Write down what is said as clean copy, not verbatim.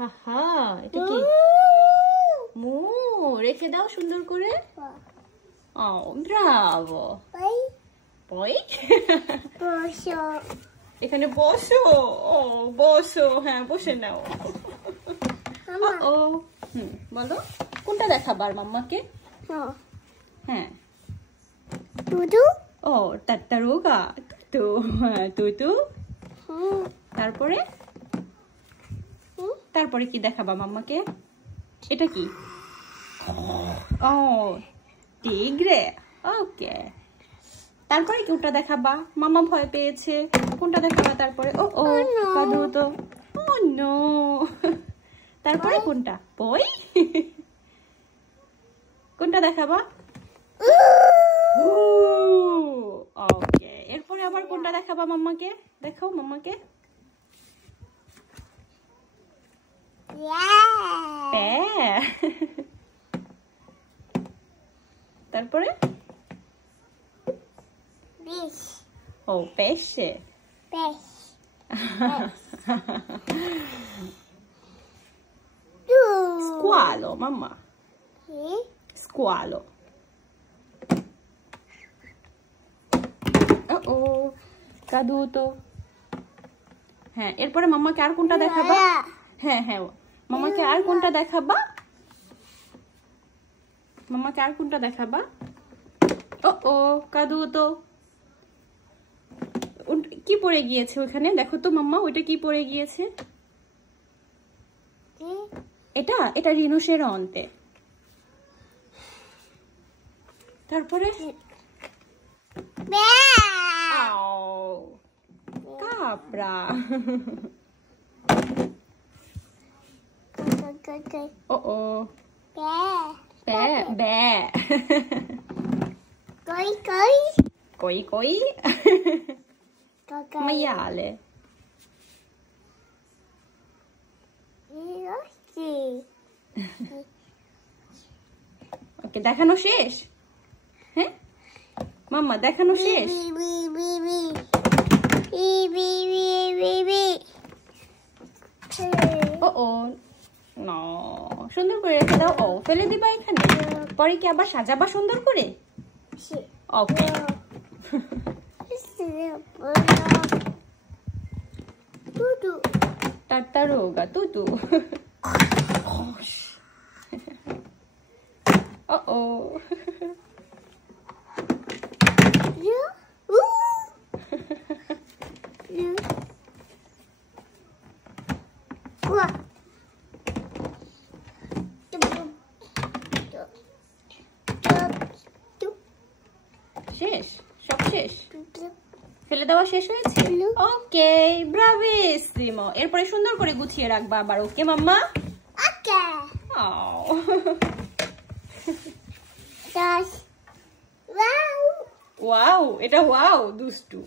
হাহা, এটা কি? মু, রেখে দাও সুন্দর করে। ও ব্রাভো। পই, বসো। এখানে বসো। ও বসো, হ্যাঁ বসে নাও। ও বলো কোনটা দেখাবার মাম্মাকে? হ্যাঁ তুতু। ও তাত্তারুগা, তু তুতু। তারপরে তারপরে কি দেখাবা মাম্মাকে? এটা কি? ও টিগ্রে। ওকে, তারপরে কোনটা দেখাবা? মাম্মা ভয় পেয়েছে, কোনটা দেখাবা তারপরে? ও ও কাদু তো। ও নো। তারপরে কোনটা? পই। কোনটা দেখাবা? ওকে, এরপরে আবার কোনটা দেখাবা মাম্মাকে? দেখাও মাম্মাকে। তারপরে ও পেশে। Squalo, mamma. Squalo. Oh, caduto. হ্যাঁ, এরপরে মাম্মাকে আর কোনটা দেখাবা? হ্যাঁ হ্যাঁ, মাম্মাকে আর কোনটা দেখাবা? মাম্মাকে আর কোনটা দেখাবা? ও ও কাদুতো। কি পড়ে গিয়েছে ওখানে? দেখো তো মাম্মা, ওইটা কি পড়ে গিয়েছে? এটা এটা রিনোসেরন্তে। তারপরে কাপড়া। ও ও বে বে। Koi koi. Maiale. ওকে, দেখানো শেষ? হ্যাঁ মাম্মা, দেখানো শেষ? ও ও না, সুন্দর করে রেখে দাও। ও ফেলে দিবা এখানে? পরে কি আবার সাজাবা সুন্দর করে? ওকে। Tartaruga, tutu. Uh-oh. শেষ, সব শেষ? ফেলে দেওয়া শেষ হয়েছে? ওকে, ব্রাভিসিমো। এরপরে সুন্দর করে গুছিয়ে রাখবা আবার। ওকে মাম্মা? ওকে। ওয়াও, এটা ওয়াও দুষ্টু।